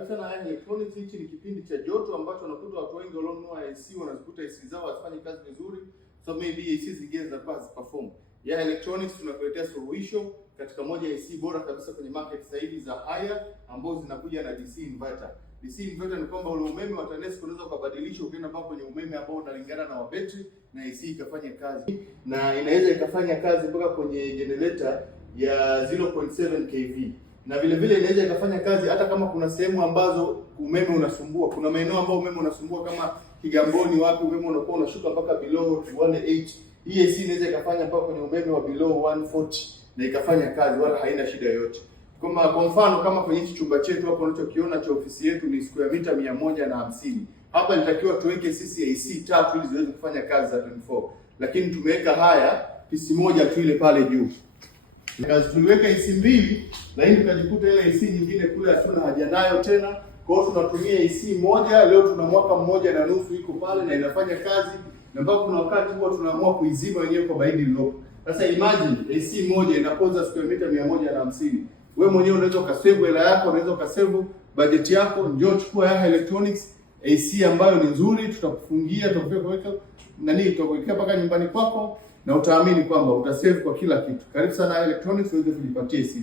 Kabisa na Haya Electronics, hichi ni kipindi cha joto ambacho unakuta watu wengi walionunua AC wanazikuta AC zao hazifanye kazi vizuri, so maybe AC zingine zinapaswa perform. Haya Electronics tunakuletea suluhisho katika moja ya AC bora kabisa kwenye market sasa hivi za haya ambazo zinakuja na DC inverter. DC inverter ni kwamba ule umeme wa TANESCO unaweza kubadilisha ukienda mpaka kwenye umeme ambao unalingana na wa betri na AC ikafanya kazi. Na inaweza ikafanya kazi mpaka kwenye generator ya 0.7 kV. Na vile vile inaweza ikafanya kazi hata kama kuna sehemu ambazo umeme unasumbua. Kuna maeneo ambayo umeme unasumbua kama Kigamboni, wapi umeme unakuwa unashuka mpaka below 108. Hii AC inaweza ikafanya mpaka kwenye umeme wa below 140 na ikafanya kazi wala haina shida yoyote. Kwa mfano kama kwenye hichi chumba chetu hapo unachokiona cha ofisi yetu ni square meter 150. Hapa nitakiwa tuweke sisi AC tatu ili ziweze kufanya kazi za 24. Lakini tumeweka haya PC moja tu ile pale juu. Kazi tuliweka AC mbili, lakini tukajikuta ile AC nyingine kule hatuna haja nayo tena. Kwa hiyo tunatumia AC moja, leo tuna mwaka mmoja na nusu iko pale na inafanya kazi. Na mpaka kuna wakati huwa tunaamua kuizima wenyewe kwa baridi lilopo. Sasa imagine AC moja inapoza square meter 150. Wewe mwenyewe unaweza ukasave hela yako, unaweza ukasave budget yako. Njoo chukua Haya Electronics AC ambayo ni nzuri, tutakufungia, tutakuweka tutakuwekea mpaka nyumbani kwako na utaamini kwamba utasave kwa kila kitu. Karibu sana Haya Electronics uweze kujipatia AC.